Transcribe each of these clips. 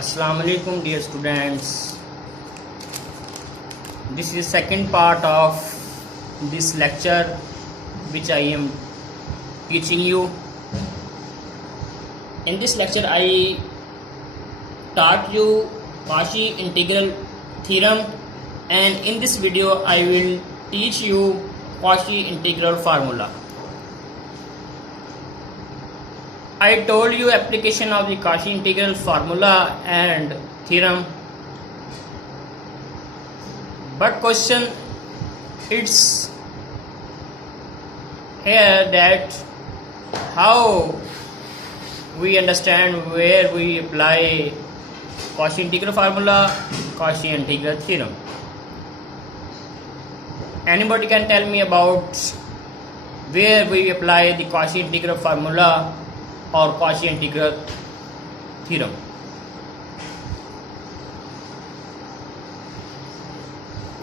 Assalamu alaikum dear students. This is second part of this lecture which I am teaching you. In this lecture I taught you Cauchy integral theorem, and in this video I will teach you Cauchy integral formula. I told you application of the Cauchy integral formula and theorem, but question it's here that how we understand where we apply Cauchy integral formula, Cauchy integral theorem. Anybody can tell me about where we apply the Cauchy integral formula or Cauchy integral theorem?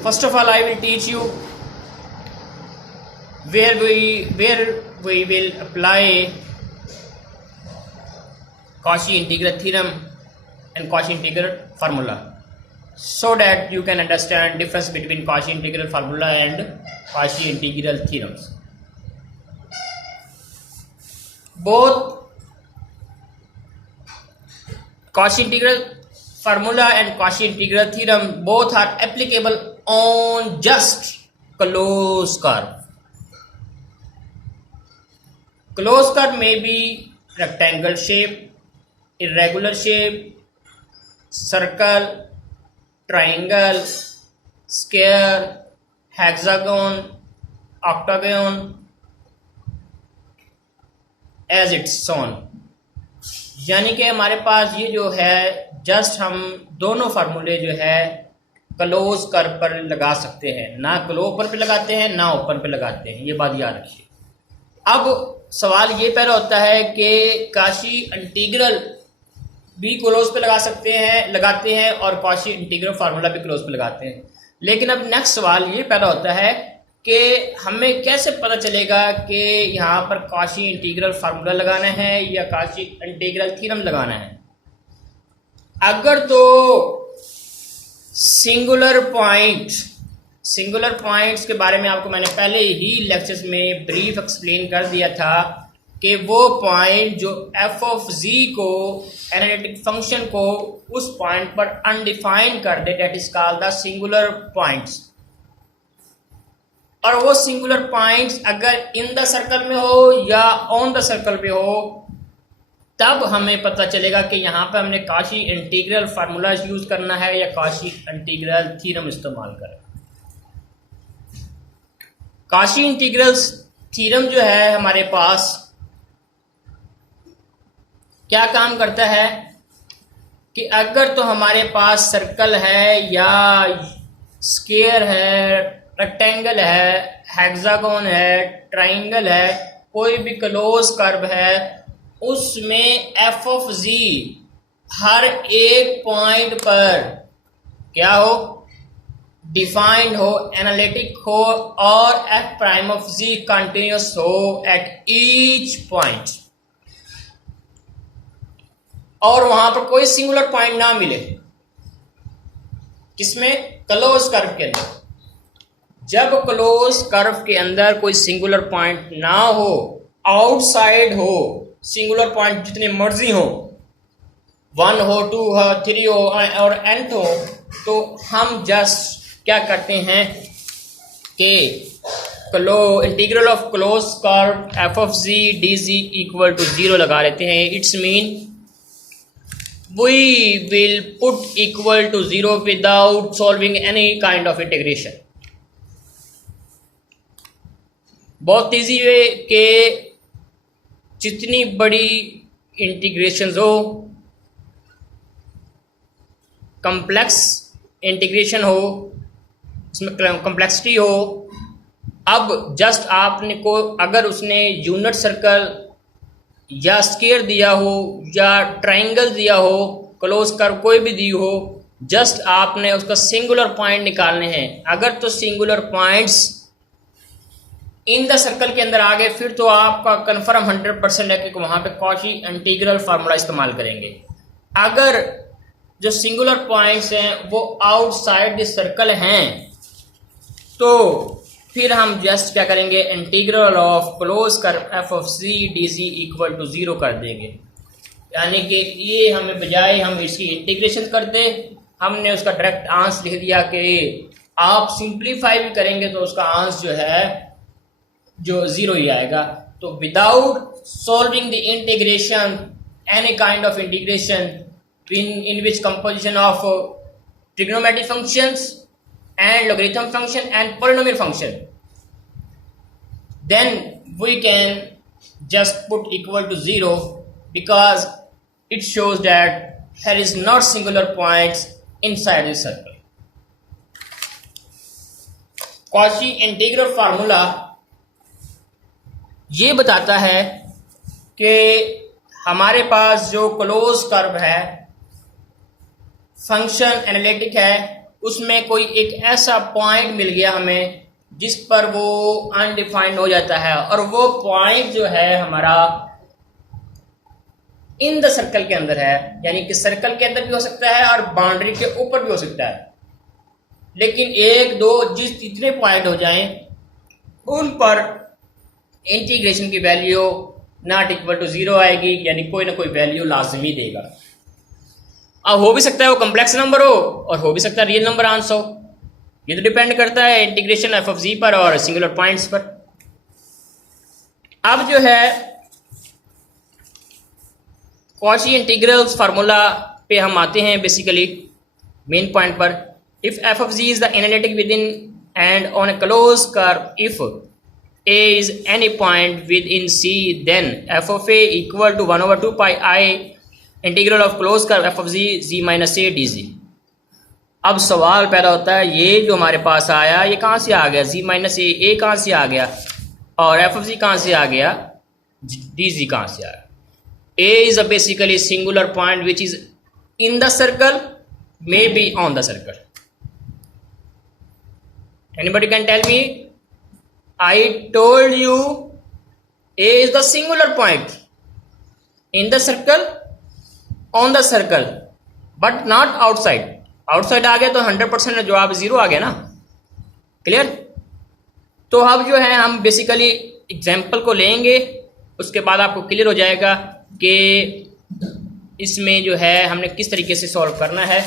First of all, I will teach you where we will apply Cauchy integral theorem and Cauchy integral formula, so that you can understand difference between Cauchy integral formula and Cauchy integral theorems. Both Cauchy integral formula and Cauchy integral theorem both are applicable on just closed curve. Closed curve may be rectangle shape, irregular shape, circle, triangle, square, hexagon, octagon, as it's shown. यानी कि हमारे पास ये जो है just हम दोनों फार्मूले जो है क्लोज कर्व पर लगा सकते हैं, ना क्लोज पे लगाते हैं ना ओपन पे लगाते हैं, ये बात याद रखिए। अब सवाल ये पैदा होता है कि Cauchy इंटीग्रल भी क्लोज पे लगाते हैं और Cauchy इंटीग्रल फार्मूला भी क्लोज पे लगाते हैं, लेकिन अब नेक्स्ट सवाल ये पैदा होता है कि हमें कैसे पता चलेगा कि यहाँ पर Cauchy इंटीग्रल फार्मूला लगाना है या Cauchy इंटीग्रल थ्योरम लगाना है। अगर तो सिंगुलर पॉइंट्स के बारे में आपको मैंने पहले ही लेक्चर्स में ब्रीफ एक्सप्लेन कर दिया था कि वो पॉइंट जो एफ ऑफ जी को एनालिटिक फंक्शन को उस पॉइंट पर अनडिफाइंड कर दे, that is called the singular points. और वो सिंगुलर पॉइंट्स अगर इन द सर्कल में हो या ऑन द सर्कल पे हो, तब हमें पता चलेगा कि यहाँ पर हमने Cauchy इंटीग्रल फार्मूला यूज करना है या Cauchy इंटीग्रल थ्योरम इस्तेमाल करें। Cauchy इंटीग्रल थ्योरम जो है हमारे पास क्या काम करता है कि अगर तो हमारे पास सर्कल है या स्क्वायर है, रेक्टेंगल है, हेक्सागोन है, ट्राइंगल है, कोई भी क्लोज कर्व है, उसमें एफ ऑफ जी हर एक पॉइंट पर क्या हो, डिफाइंड हो, एनालिटिक हो, और f prime of z continuous हो एट ईच पॉइंट, और वहां पर कोई सिंगुलर पॉइंट ना मिले। किसमें? क्लोज कर्व के अंदर। जब क्लोज कर्व के अंदर कोई सिंगुलर पॉइंट ना हो, आउटसाइड हो, सिंगुलर पॉइंट जितने मर्जी हो, 1 हो, 2 हो, 3 हो और n हो, तो हम जस्ट क्या करते हैं कि integral of close curve f of z d z equal to 0 लगा लेते हैं। It's mean we will put equal to 0 without solving any kind of integration. बहुत ईजी वे के जितनी बड़ी इंटीग्रेशन हो, कॉम्प्लेक्स इंटीग्रेशन हो, उसमें कॉम्प्लेक्सिटी हो, अब जस्ट आपने को अगर उसने यूनिट सर्कल या स्क्वायर दिया हो या ट्राइंगल दिया हो, क्लोज कर्व कोई भी दी हो, जस्ट आपने उसका सिंगुलर पॉइंट निकालने हैं। अगर तो singular points in the circle के अंदर आ गए, फिर तो आपका कन्फर्म 100% है कि वहां पे कॉची इंटीग्रल फार्मूला इस्तेमाल करेंगे। अगर जो सिंगुलर पॉइंट्स हैं वो आउटसाइड द सर्कल हैं, तो फिर हम जस्ट क्या करेंगे, integral of close curve f of c d c equal to 0 कर देंगे। यानी कि ये हमें बजाय हम इसकी इंटीग्रेशन कर दे, हमने उसका डायरेक्ट आंसर लिख दिया कि आप सिंप्लीफाई भी करेंगे तो उसका आंसर जो है जो 0 ही आएगा। तो without solving the integration, any kind of integration in which composition of trigonometric functions and logarithm function and polynomial function, then we can just put equal to 0 because it shows that there is not singular points inside the circle. Cauchy integral formula ये बताता है कि हमारे पास जो close curve है, function analytic है, उसमें कोई एक ऐसा पॉइंट मिल गया हमें जिस पर वो अनडिफाइंड हो जाता है, और वो पॉइंट जो है हमारा इन द सर्कल के अंदर है, यानी कि सर्कल के अंदर भी हो सकता है और बाउंड्री के ऊपर भी हो सकता है। लेकिन एक दो जितने पॉइंट हो जाएं उन पर इंटीग्रेशन की वैल्यू नॉट इक्वल टू 0 आएगी, यानी कोई ना कोई वैल्यू लाजमी देगा। अब हो भी सकता है वो कॉम्प्लेक्स नंबर हो और हो भी सकता है रियल नंबर आंसर हो, ये तो डिपेंड करता है इंटीग्रेशन एफ ऑफ जी पर और सिंगुलर पॉइंट्स पर। अब जो है कॉची इंटीग्रल्स फार्मूला पे हम आते हैं, बेसिकली मेन पॉइंट पर। If f of z is the analytic within and on a close curve, if a is any point within C, then f of a equal to 1/2 pi I integral of close curve f of z z minus a d z. अब सवाल पैदा होता है, ये जो हमारे पास आया ये कहाँ से आ गया, जी माइनस ए कहाँ से आ गया और एफ ऑफ जी कहाँ से आ गया, डी जी कहाँ से आ गया। A is a basically singular point which is in the circle, may be on the circle. Anybody can tell me? I told you A is the singular point in the circle, on the circle, but not outside. Outside आ गया तो 100% जवाब 0 आ गया ना, clear. तो अब जो है हम बेसिकली एग्जाम्पल को लेंगे, उसके बाद आपको क्लियर हो जाएगा कि इसमें जो है हमने किस तरीके से सॉल्व करना है।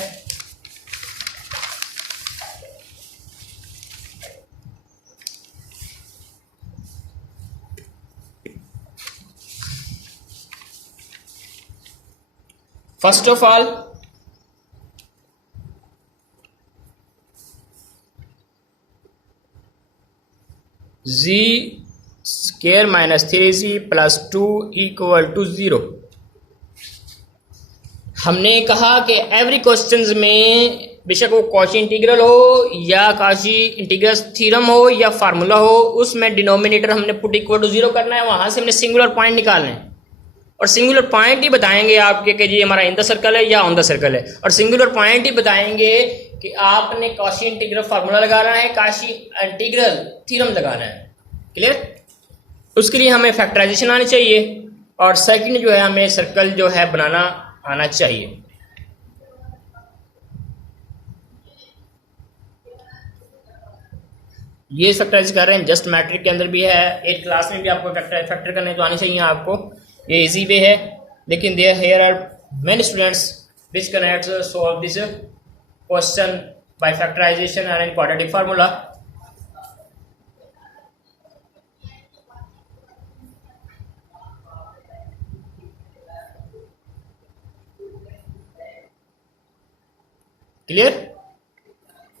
First of all, z square minus 3z plus 2 equal to 0। हमने कहा कि एवरी क्वेश्चंस में बेशक वो कॉची इंटीग्रल हो या कॉची इंटीग्रल थ्योरम हो या फार्मूला हो, उसमें डिनोमिनेटर हमने पुट इक्वल टू 0 करना है, वहां से हमने सिंगुलर पॉइंट निकालना है और सिंगुलर पॉइंट ही बताएंगे आपके कि जी हमारा इन द सर्कल है या ऑन द सर्कल है, और सिंगुलर पॉइंट ही बताएंगे कि आपने कॉची इंटीग्रल फार्मूला लगाना है, कॉची इंटीग्रल थ्योरम लगाना है, क्लियर। उसके लिए हमें फैक्टराइजेशन आनी चाहिए और सेकंड जो है हमें सर्कल जो है बनाना आना चाहिए। ये फैक्टराइज कर रहे हैं, जस्ट मैट्रिक के अंदर भी है, 8th क्लास में भी आपको फैक्टर करने तो आने चाहिए आपको, ये इजी वे है। लेकिन there here are many students which can solve this question by factorization and quadratic formula. Clear?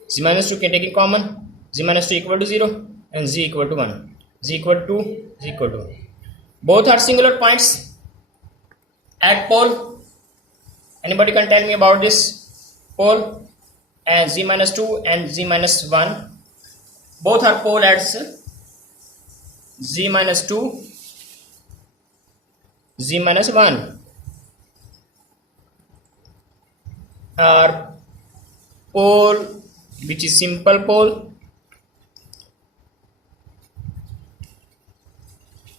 z minus 2 can take in common, z minus 2 equal to 0 and z equal to 1, z equal to 2, z equal to 1. Both are singular points at pole. Anybody can tell me about this pole? And z minus 2 and z minus 1 both are pole at z minus 2, z minus 1 are pole which is simple pole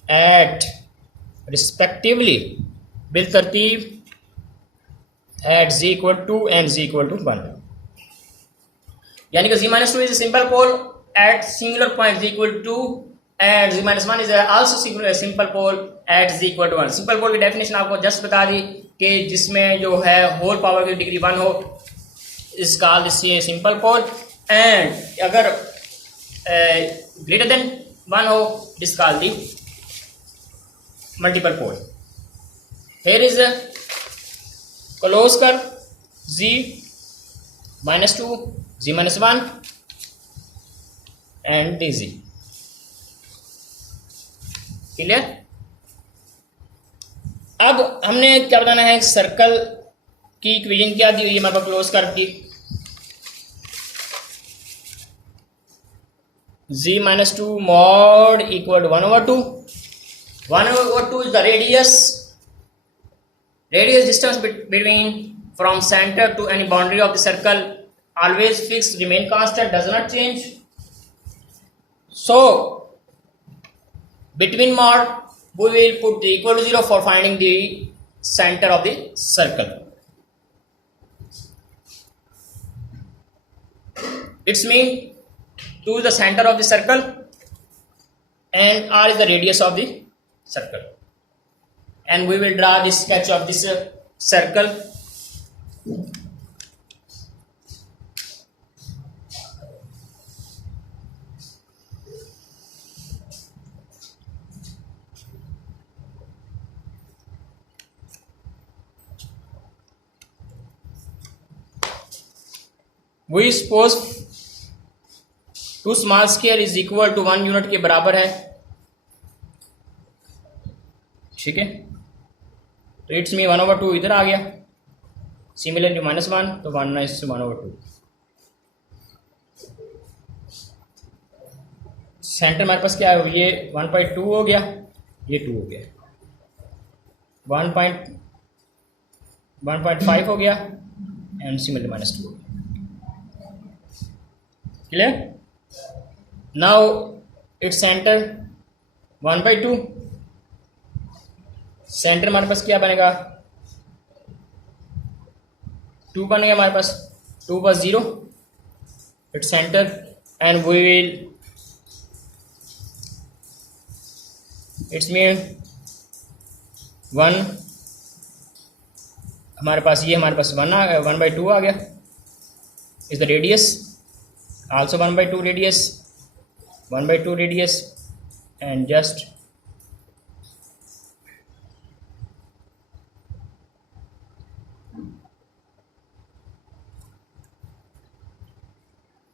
at respectively बिल तरतीब at z equal to and z equal to 1, यानी कि z minus 2 is a simple pole at singular point z equal to and z minus 1 is also a simple pole at z equal to 1. Simple पोल की definition आपको just बता दी कि जिसमें जो है whole power की डिग्री 1 हो is called this simple pole, and अगर ग्रेटर देन 1 हो is called the multiple pole. Here is close कर z minus 2 z minus 1 and dz. Clear. अब हमने क्या बताना है, सर्कल की इक्वेशन क्या दी हुई है हमारे पास क्लोज कर दी. z minus 2 mod equal to 1/2. 1/2 is the radius distance between from center to any boundary of the circle, always fixed, remain constant, does not change. So between mod we will put the equal to 0 for finding the center of the circle. It's mean 2 is the center of the circle and r is the radius of the circle, and we will draw the sketch of this circle. We suppose 2 small square is equal to 1 unit के बराबर है. ठीक है, तो it's me 1/2 इधर आ गया. Similarly -1 तो 1/2. Centre हमारे पास क्या है, ये 1.2 हो गया, ये 2 हो गया, 1.5 हो गया एंड सिमिलरली -2 हो गया. Clear. Now it's centre 1/2. Centre हमारे पास क्या बनेगा, 2 बनेगा हमारे पास, 2 + 0 it's centre, and we will it's mean 1 हमारे पास, ये हमारे पास 1/2 आ गया. Is the radius also 1/2 radius, 1/2 radius, and just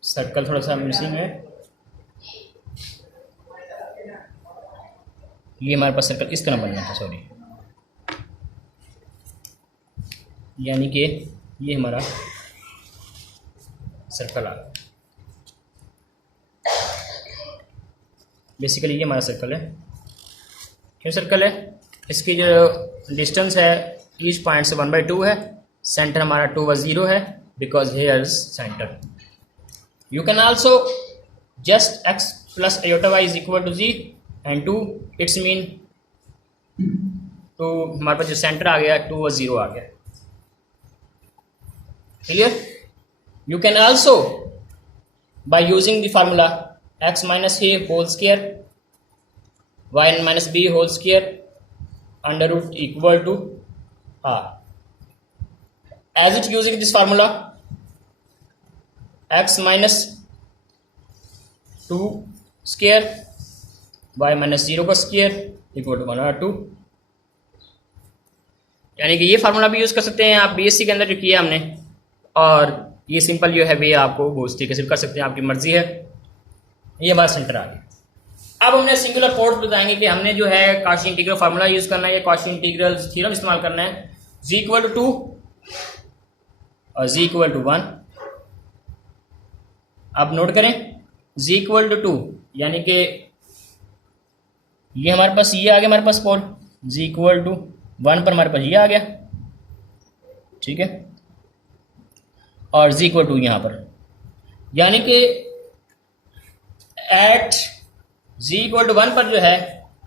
circle थोड़ा सा मिसिंग है. ये हमारे पास सर्कल इस तरह बनना था, सॉरी, यानी कि ये हमारा सर्कल आ गया. बेसिकली ये हमारा सर्कल है. क्यों सर्कल है, इसकी जो डिस्टेंस है ईच पॉइंट से 1/2 है. सेंटर हमारा 2/0 है because here is centre. You can also just x + iota y is equal to z and 2 it's mean 2 हमारे पास जो सेंटर आ गया 2/0 आ गया. Clear. You can also by using the formula x minus a whole square y minus b whole square under root equal to r. As it using this formula, x minus 2 square y minus 0 का square equal to 1/2. यानी कि ये formula भी use कर सकते हैं आप BSc के अंदर जो किया हमने, और ये सिंपल जो है वे आपको बहुत तरीके से कर सकते हैं, आपकी मर्जी है. ये हमारा सेंटर आ गया. अब हमने सिंगुलर फोर्स बताएंगे कि हमने जो है कॉची इंटीग्रल फार्मूला यूज करना है या कॉची इंटीग्रल थ्योरम इस्तेमाल करना है. z = 2 और z = 1. अब नोट करें z = 2 यानी कि ये हमारे पास ये आ गया, हमारे पास पोल z = 1 पर हमारे पास ये आ गया. ठीक है, और z = 2 यहाँ पर, यानी कि एट z = 1 पर जो है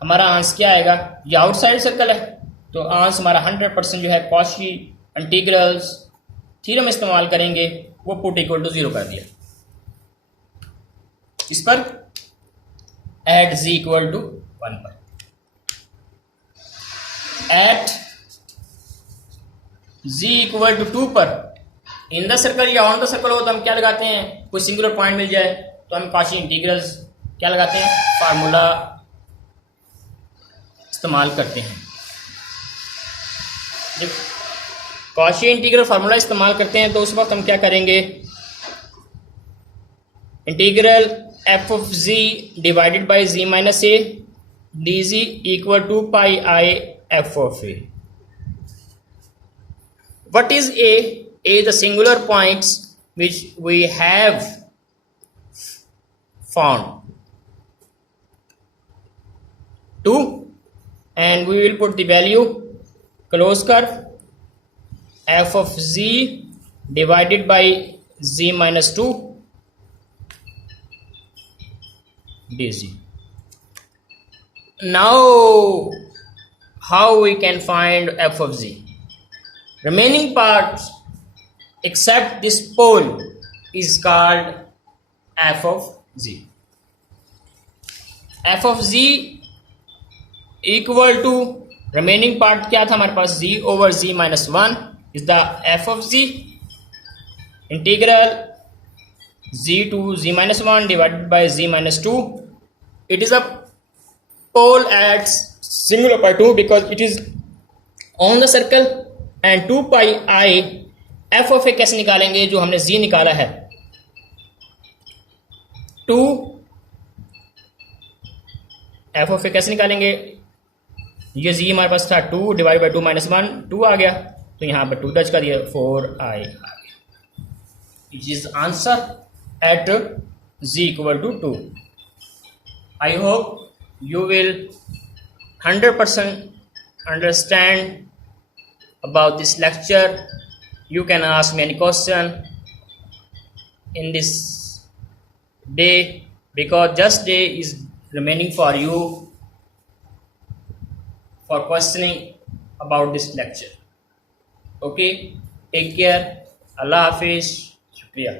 हमारा आंसर क्या आएगा, ये आउटसाइड सर्कल है तो आंसर हमारा 100% जो है कॉची इंटीग्रल्स थ्योरम इस्तेमाल करेंगे, वो पुट इक्वल टू 0 कर दिया। इस पर एट z इक्वल टू 1 पर एट z इक्वल टू 2 पर इन द सर्कल या ऑन द सर्कल हो तो हम क्या लगाते हैं, कोई सिंगुलर पॉइंट मिल जाए तो हम कॉची इंटीग्रल्स क्या लगाते हैं, फार्मूला इस्तेमाल करते हैं। जब कॉची इंटीग्रल फार्मूला इस्तेमाल करते हैं तो उस वक्त हम क्या करेंगे, integral f of z divided by z minus a d z equal to pi I F of a. What is A? A is the singular points which we have found. 2 and we will put the value close curve f of z divided by z minus 2 dz. Now how we can find f of z? Remaining parts except this pole is called f of z. f of z equal to remaining part क्या था हमारे पास, z over z minus 1 is the f of z integral z to z minus 1 divided by z minus 2. It is a pole at singular by 2 because it is on the circle and 2 pi I F of A कैसे निकालेंगे, जो हमने जी निकाला है 2 F of A कैसे निकालेंगे, ये जी हमारे पास था 2 डिवाइड बाई 2 माइनस 1 2 आ गया, तो यहाँ पर 2 टच कर दिया 4 आई आ गया। It is answer at z equal to 2। I hope you will 100% understand about this lecture. You can ask me any question in this day because just day is remaining for you for questioning about this lecture. Okay, take care. Allah Hafiz. Shukriya.